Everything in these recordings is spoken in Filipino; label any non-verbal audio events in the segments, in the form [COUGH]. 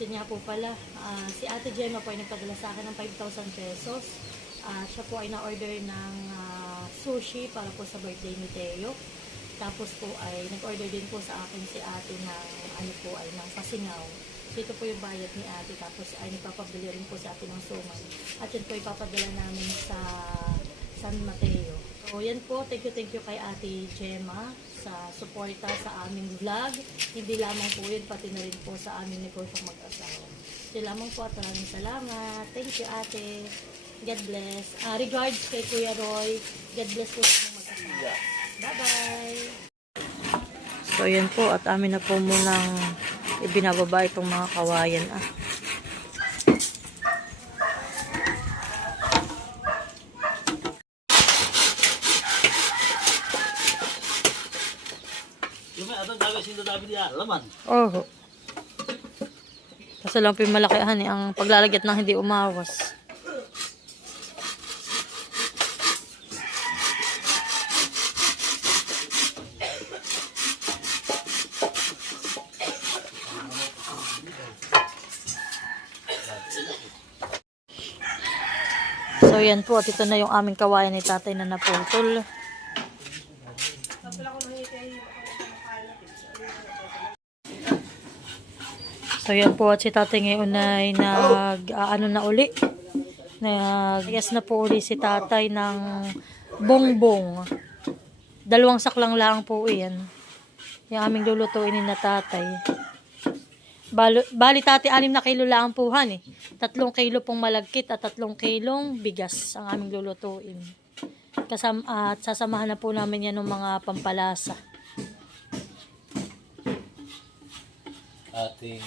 yun nga po pala, ah, si Ate Gemma po ay nagpadala sa akin ng 5,000 pesos. At siya po ay na-order ng ah, sushi para po sa birthday ni Teo. Tapos po ay nag-order din po sa akin si ate ng ano po ay ng pasingaw. So ito po yung bayad ni ate tapos ay nagpapabili rin po sa atin ng suman. At yun po ipapadala namin sa San Mateo. So yan po, thank you thank you kay ate Gemma sa suporta sa aming vlog. Hindi lamang po yun, pati na rin po sa aming negosyo mag-asawa. Yun lamang po at maraming salamat. Thank you ate. God bless. Ah, regards kay Kuya Roy. God bless po sa mag-asawa. Bye-bye! So, yan po. At amin na po munang ibinababa itong mga kawayan. Ah. Dami niya, laman. Oh. Kasi lang po yung malakihan eh. Ang paglalagyan ng hindi umawas. So yan po at ito na yung aming kawayan ni tatay na naputol. So yan po at si tatay ngayon ay nag ano na uli. Nag yes na po uli si tatay ng bongbong. Dalawang saklang lang po yan. Yung aming lulutuin ni na tatay. Balo, bali tati, anim na kilo lang po han eh. Tatlong kilo pong malagkit at tatlong kilong bigas ang aming lulutuin. Kasam, at sasamahan na po namin yan ng mga pampalasa. Ating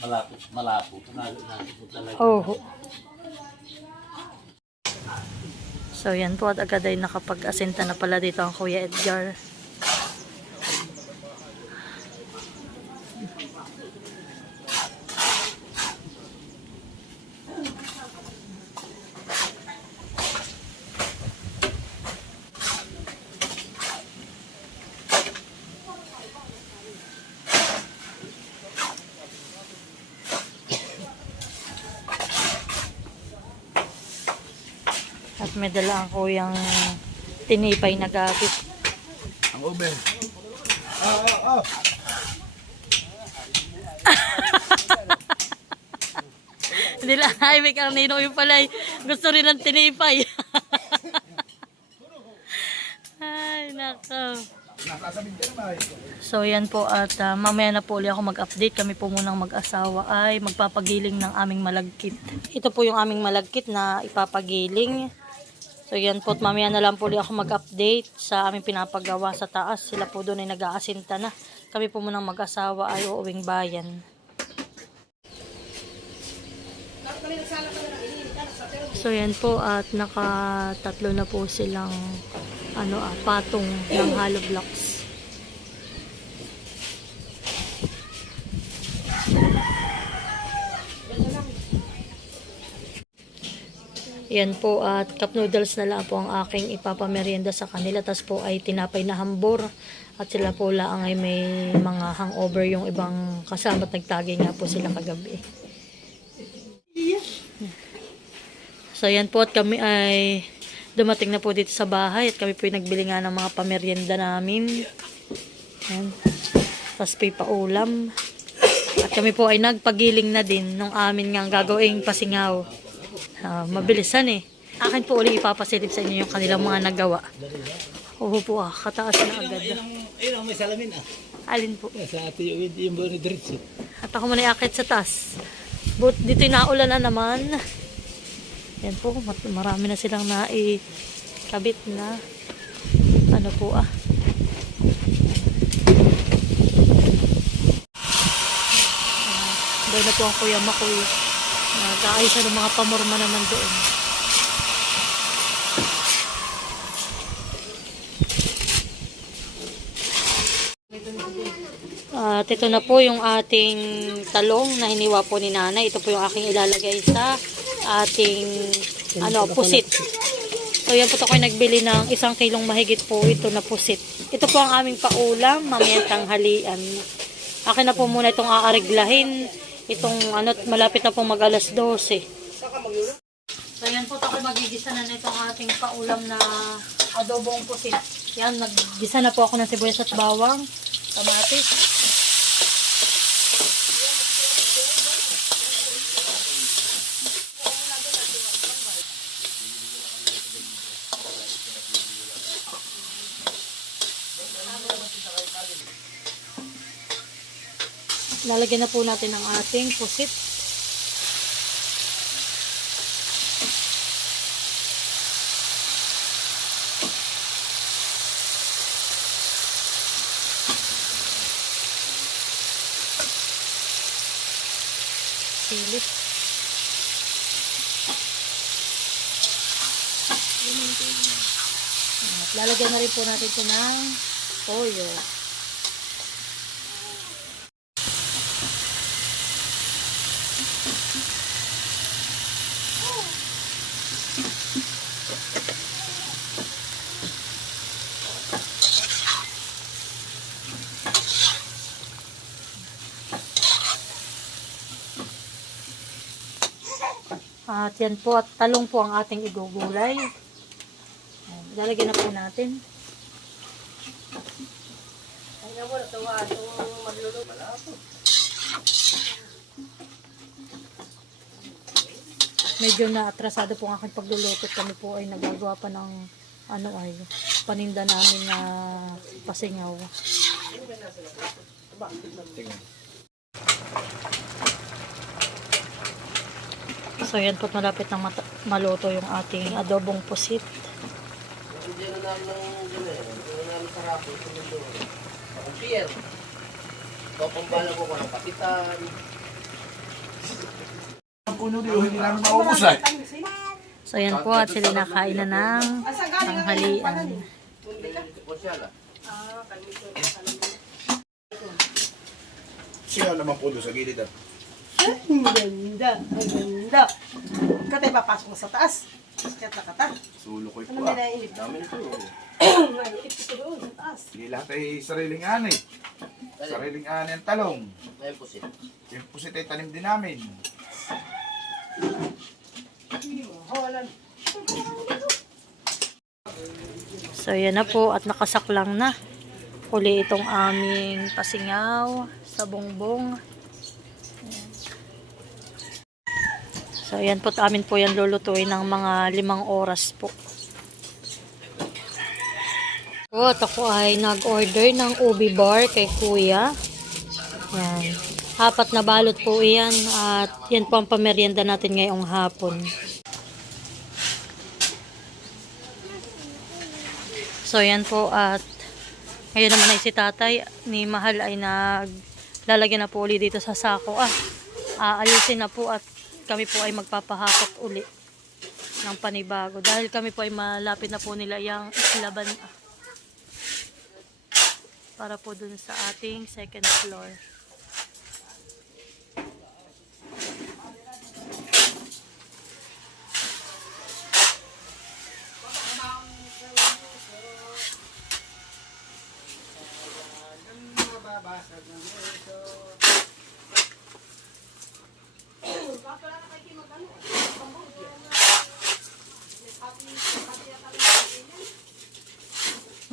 malapot, malapot. Nalo natin talaga. Oo. So yan po at agad ay nakapag-asinta na pala dito ang Kuya Edgar. At may dala ang kuyang tinipay na gapit. Ang ube. [LAUGHS] Hindi lang, ay may karnino yung pala. Gusto rin ng tinipay. [LAUGHS] ay, nako. So yan po at ah, mamaya na po ulit ako mag-update. Kami po munang mag-asawa ay magpapagiling ng aming malagkit. Ito po yung aming malagkit na ipapagiling. So yan po mamaya na lang po ako mag-update sa aming pinapagawa sa taas. Sila po doon ay nag-aasinta na. Kami po munang mag-asawa ay uuwing bayan. So yan po at nakatatlo na po silang ano ah, patong ng hollow blocks. Yan po at cup noodles na lang po ang aking ipapamerienda sa kanila. Tapos po ay tinapay na hambor. At sila po lang ay may mga hangover yung ibang kasama. at Nagtagay nga po sila kagabi. So yan po at kami ay dumating na po dito sa bahay at kami po ay nagbili nga ng mga pamerienda namin. Yan. Tapos po paulam. At kami po ay nagpagiling na din nung amin nga gagawing pasingaw. Ah, mabilisan eh. Akin po ulit ipapasilip sa inyo yung kanilang mga nagawa. Oo po ah, kataas na agad. Ayun ang, may salamin ah. Alin po. Sa ate yung, yung buwan ni Dritz. At ako muna iakit sa taas. But dito naulan na naman. Yan po, marami na silang naikabit na ano po ah. Ah, Doon na po ang kuya Makoy. Nag-aayos na ng mga pamorma naman doon. At ito na po yung ating talong na hiniwa po ni nanay. Ito po yung aking ilalagay sa ating ano, pusit. So yan po ito ko nagbili ng isang kilong mahigit po ito na pusit. Ito po ang aming paulam, mamayang tanghalian. Akin na po muna itong aariglahin. Itong ano, malapit na po mag alas 12. So yan po ako magigisa na nitong ating paulam na adobong pusit. Yan, naggisa na po ako ng sibuyas at bawang, kamatis. Lalagyan na po natin ang ating pusit. Sili. At lalagyan na rin po natin ito ng toyo. At yan po, at talong po ang ating igugulay. Lalagyan na po natin. Medyo na atrasado po ang aking pagluluto. Kami po ay nagagawa pa ng ano ay paninda namin na pasingaw. So yan po malapit mata- maluto yung ating adobong pusit. Hindi na namin ng gano'n eh. Hindi na namin sarap. Ito na doon. Akong pier. Ito pambala ko ko ng kapitan. Ang puno dito, hindi namin maubos ay. So yan po at sila nakain na ng tanghalian. Siya naman po doon sa gilid at Ang ganda, ang ganda. Katay papasok mo sa taas. Kaya kata. sulo ko Ano may nainip? Dami nito. [CLEARS THROAT] Nainip ko doon sa taas. Hindi lahat ay sariling ani. Sariling ani ang talong. Ngayon po siya. Yung pusit ay tanim din namin. So yan na po at nakasaklang na. Uli itong aming pasingaw sa bongbong. So yan po amin po yan lulutuin ng mga limang oras. Po, at ako ay nag-order ng ubi bar kay kuya. Yan. Apat na balot po iyan at yan po ang pamerienda natin ngayong hapon. So yan po at ngayon naman ay si tatay ni Mahal ay naglalagyan na po uli dito sa sako. Ah, aayusin na po at kami po ay magpapahakot uli ng panibago. Dahil kami po ay malapit na po nila yung islaban ah, para po dun sa ating second floor.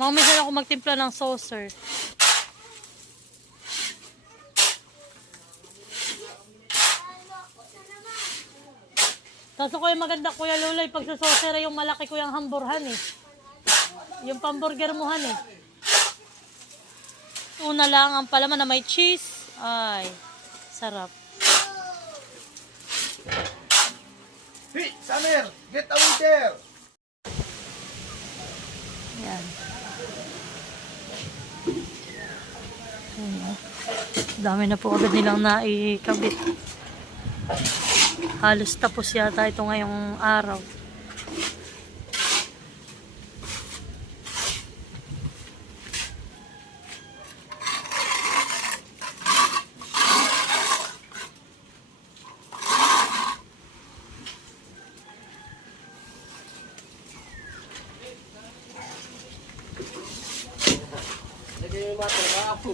Maumisan ako magtimpla ng saucer. Tapos ko yung maganda kuya Lola, pag sa saucer yung malaki ko yung hamburhan eh. Yung pamburger mo han eh. Una lang ang palaman na may cheese. Ay, sarap. Hey, Summer! Get away there! Yan. Ayun, oh. Dami na po agad nilang naikabit. Halos tapos yata ito ngayong araw. Lagyan yung mga trabaho.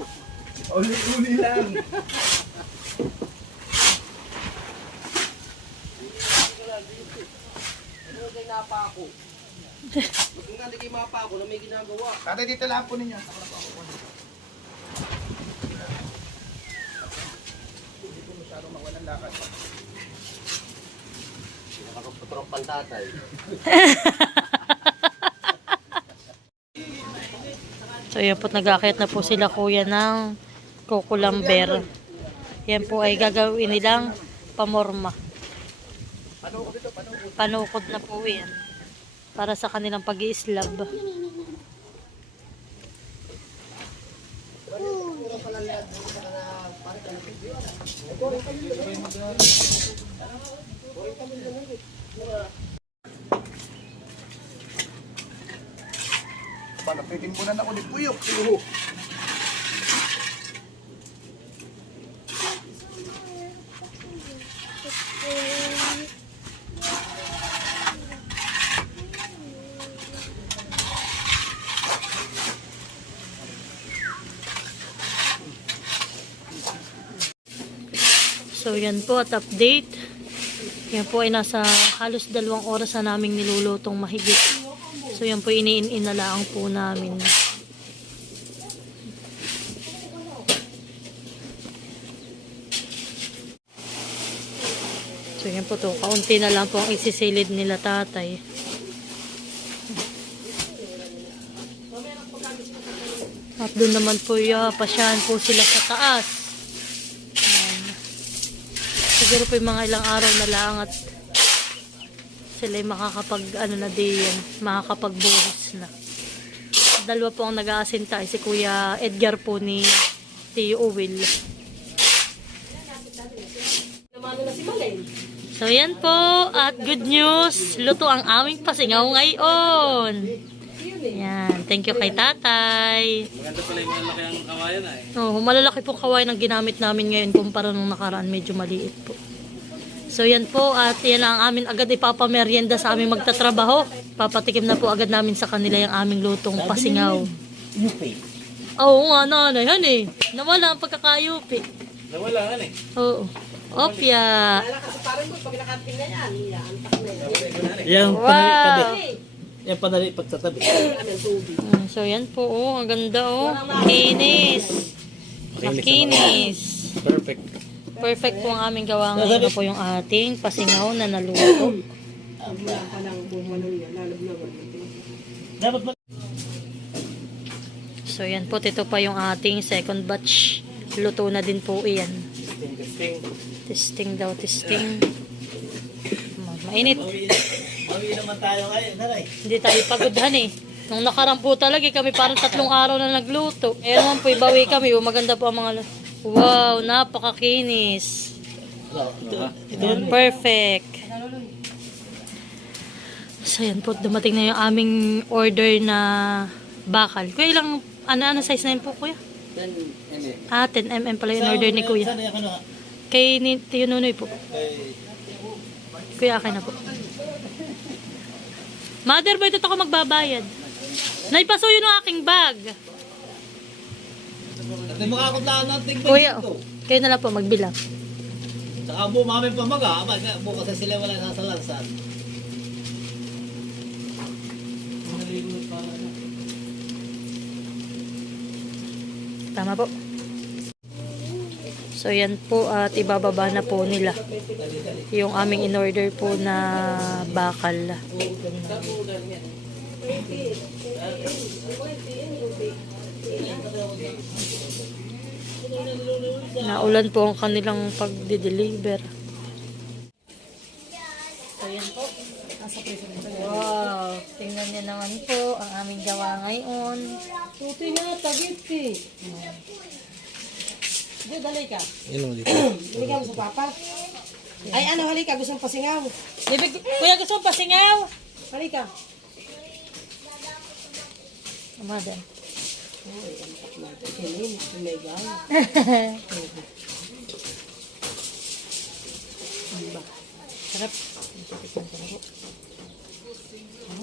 Uli-uli lang. Ano kayo napa ako? Kung nga kayo mapa ako na may dito lang po ninyo. Hindi po masyadong mawalan lakad. Nakakapatropan tatay. [LAUGHS] So yan po, nag-akit na po sila kuya ng kukulamber. Yan po ay gagawin nilang pamorma. Panukod na po yan. Para sa kanilang pag iislab Panapitin mo na ako ni Puyok. So yan po at update. Yan po ay nasa halos dalawang oras na naming nilulutong mahigit. So yan po iniin na lang po namin. So yan po to, kaunti na lang po ang isisilid nila tatay. At doon naman po ya, pasyahan po sila sa taas. Siguro po yung mga ilang araw na lang at sila ay makakapag ano na diyan, makakapagbuhos na. Dalawa po ang nag-aasinta si Kuya Edgar po ni Tio Will. So yan po at good news, luto ang aming pasingaw ngayon. Yan, thank you kay tatay. Maganda pala yung malaki ang kawayan ay. Oh, malalaki po kawain ang ginamit namin ngayon kumpara nung nakaraan, medyo maliit po. So yan po at yan ang amin agad ipapamerienda sa aming magtatrabaho. Papatikim na po agad namin sa kanila yung aming lutong pasingaw. Yupi. Oo nga nanay, yan eh. Nawala ang pagkakayupi. Nawala nga eh. Oo. Opya. Na yan, yan, na yan. Yan, Wow. Yan padali pagtatabi. Mm, So yan po, oh, ang ganda oh. Kinis. Makinis. Perfect. Perfect po ang aming gawa ngayon. Ito po yung ating pasingaw na naluto. So yan po, ito pa yung ating second batch. Luto na din po iyan. Testing. Testing daw, testing. Ma- Mainit. Mawi naman tayo ngayon, naray. Hindi tayo pagodhan eh. Nung nakaraan po talaga, kami parang tatlong araw na nagluto. Eh naman po, ibawi kami. Maganda po ang mga... Wow, napakakinis. Perfect. So yan po, dumating na yung aming order na bakal. Kuya, ilang, ano, ano size na yun po, kuya? Yan, yan eh. Ah, 10mm pala yung order ni kuya. Kay ni Tiyo Nunoy po. Kuya, akin na po. Mother, ba ito ako magbabayad? Naipaso yun ang aking bag. At may makakutlaan natin Kuya, oh, kayo na lang po magbilang. Saka po mami pamaga, ama, bukas na sila wala nasa lansan. Tama po. So yan po at ibababa na po nila yung aming in-order po na bakal. Naulan po ang kanilang pagdi-deliver. So yan po. Wow, tingnan niyo naman po ang aming gawa ngayon. Tutoy na, tagit eh. Hindi, dali ka. Yun dito. Halika mo sa papa. Ay, ano, halika, gusto mong pasingaw. Ibig, kuya gusto pasingaw? Halika. Mother. Kinin, tumegaw. Sarap. Titikman ko na po.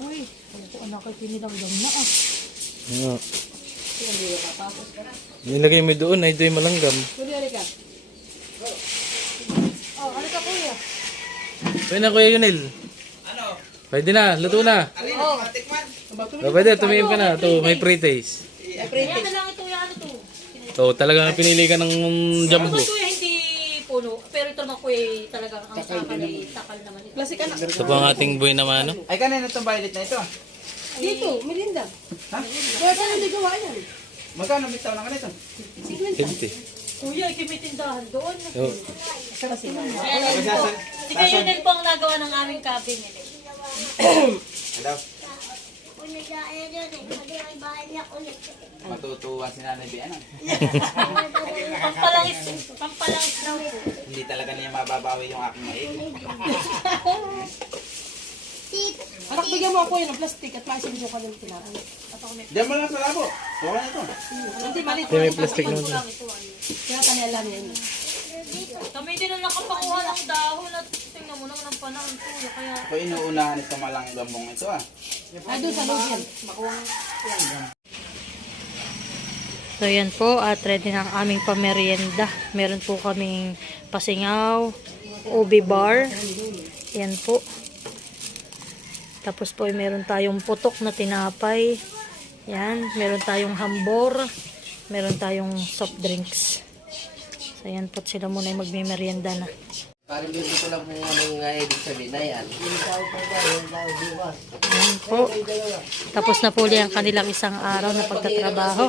Uy, ano po anak ko tinilang na ah. Hindi na papasok ka na. Nilagay mo doon, ay do'y malanggam. Kunyari ka. Oh, ano ka kuya? Pwede na Kuya Yunil. Ano? Pwede na, luto na. Oh, Oh, pwede, tumingin ka na. Ito, may pre-taste. Yan na lang ito, yan ano to. Ito, talagang pinili ka ng jumbo. Ito kuya hindi puno, pero ito naman kuya talagang ang sakal ay sakal naman ito. Klase ka na. Ito po ang ating buhay naman, ano? Ay, kanina itong violet na ito. Dito, Melinda. Ha? Kaya saan hindi gawa yan? Magkano bitaw na ganito? 50. Kuya, ikimitindahan doon. Kasi na. Ayan po. Si kayo din po ang nagawa ng aming cabinet. Hello? Matutuwa si Nanay Bian. Pampalangis, pampalangis daw. Hindi talaga niya mababawi yung aking maig. Anak, bigyan mo ako yun ng plastic at maisin ko ka ng tinaan. Diyan mo lang sa labo. Kuha na ito. Hindi, malit. may plastic naman. Ay. Kaya kanila niya yun. Kami din ang nakapakuha ng dahon at tingnan mo naman ang panahon kuya. Kaya Ako inuunahan itong malang gambong ito ah. Ay, doon sa loob yan. Makuha. So yan po at ready na ang aming pamerienda. Meron po kaming pasingaw, ubi bar. Yan po. Tapos po ay meron tayong putok na tinapay. Yan, meron tayong hambor. Meron tayong soft drinks. So yan po sila muna ay magmimerienda na. Parang yun ko lang kung anong nga ibig sabihin na yan. Yan po. Tapos na po ang kanilang isang araw na pagtatrabaho.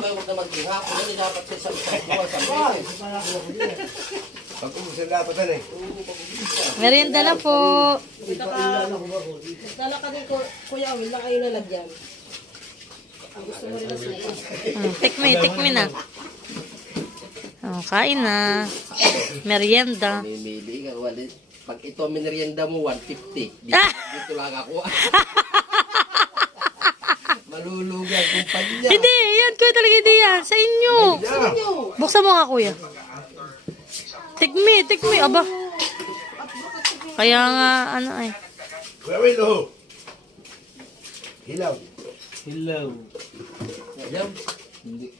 Eh. Merienda na po. Dala ka din, Ku- Kuya Will, lang kayo nalagyan. Ang gusto mo rin na sila. Tikmi, tikmi na. Oh, kain na. Merienda. Mimili ka. Walit. Pag ito minerienda mo, 150. Dito, Ah! dito lang ako. [LAUGHS] Malulugan kumpanya. Hindi, yan kuya talaga hindi yan. Sa inyo. Buksan mo nga kuya. Tikmi, tikmi. Aba. Kaya nga, ano ay. Kuya Will, oh. Hilaw. hello. Ayan. Hindi.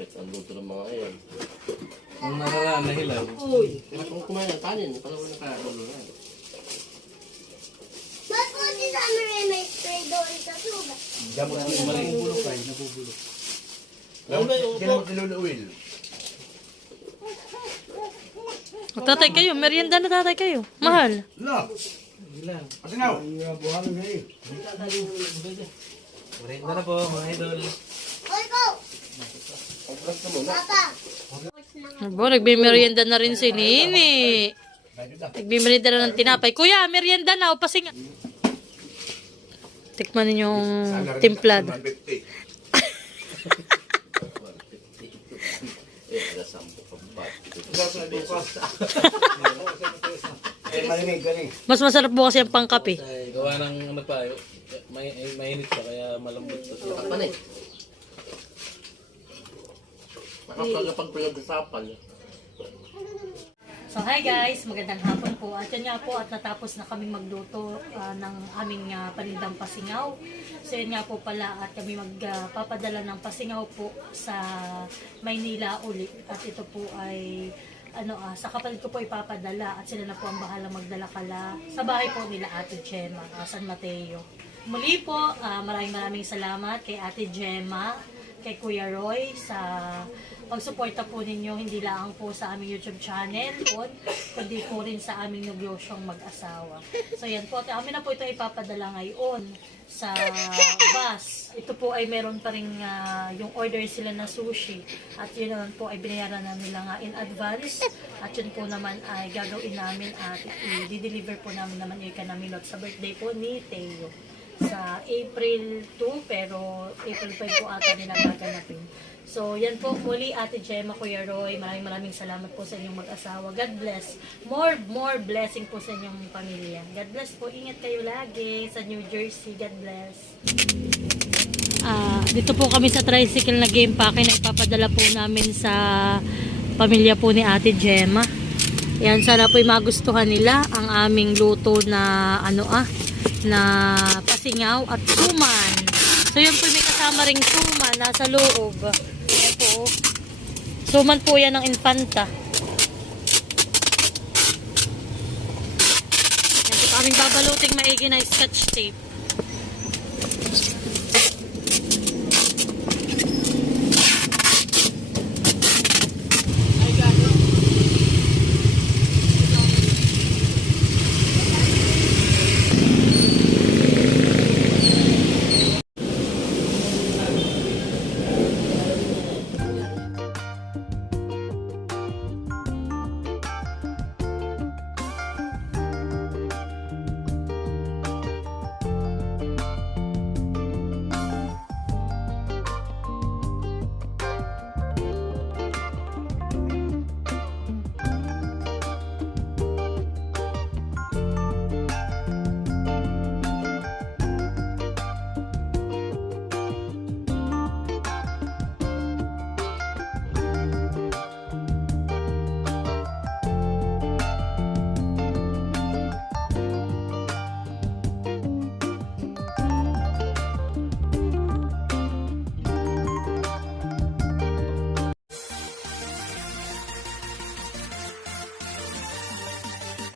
Perfect ang luto ng mga yan. Ang narala na hilaw. Kung kumain ng kanin, parang wala ka ulo na. Gamot mo mali. Nabubulok kayo, nabubulok. Gamot ni Lolo Will. O, tatay kayo, merienda na tatay kayo. Mahal. No. Pasinaw. Merienda na po, mga idol. Abo, nagmimerienda na rin si Nini. Nagmimerienda na ng tinapay. Kuya, merienda na. O, pasing. Tikman ninyo yung timplada. 150. Eh, ada sampo pa ba? Eh, malimig ka rin. Mas masarap po kasi ang pangkape. Gawa ng ano pa, may, ay, mainit pa kaya malambot pa siya. Dapat man eh. Makapagpagpagpagpag sa sapal. So hi guys, magandang hapon po. At yan nga po at natapos na kaming magluto ah, ng aming ah, panindang pasingaw. So yan nga po pala at kami magpapadala ng pasingaw po sa Maynila ulit. At ito po ay ano ah, sa kapatid ko po ipapadala at sila na po ang bahala magdala kala sa bahay po nila Ate Gemma, ah, San Mateo. Muli po, ah, maraming maraming salamat kay Ate Gemma, kay Kuya Roy sa pagsuporta po ninyo hindi lang po sa aming YouTube channel po, kundi po rin sa aming negyosyong mag-asawa. So yan po, amin na po ito ipapadala ngayon sa bus. Ito po ay meron pa rin ah, yung order sila na sushi at yun naman po ay binayaran na nila nga in advance at yun po naman ay gagawin namin at i-deliver po namin naman yung kanamilot sa birthday po ni Teo sa April 2 pero April 5 po ata nila gaganapin. So, yan po muli Ate Gemma, Kuya Roy. Maraming maraming salamat po sa inyong mag-asawa. God bless. More, more blessing po sa inyong pamilya. God bless po. Ingat kayo lagi sa New Jersey. God bless. Ah, dito po kami sa tricycle na game packing na ipapadala po namin sa pamilya po ni Ate Gemma. Yan, sana po magustuhan nila ang aming luto na ano ah, na pasingaw at suman. So yan po may kasama ring suman nasa loob. Yan po. Suman po yan ng infanta. Yan po aming babaluting maigi na scotch tape.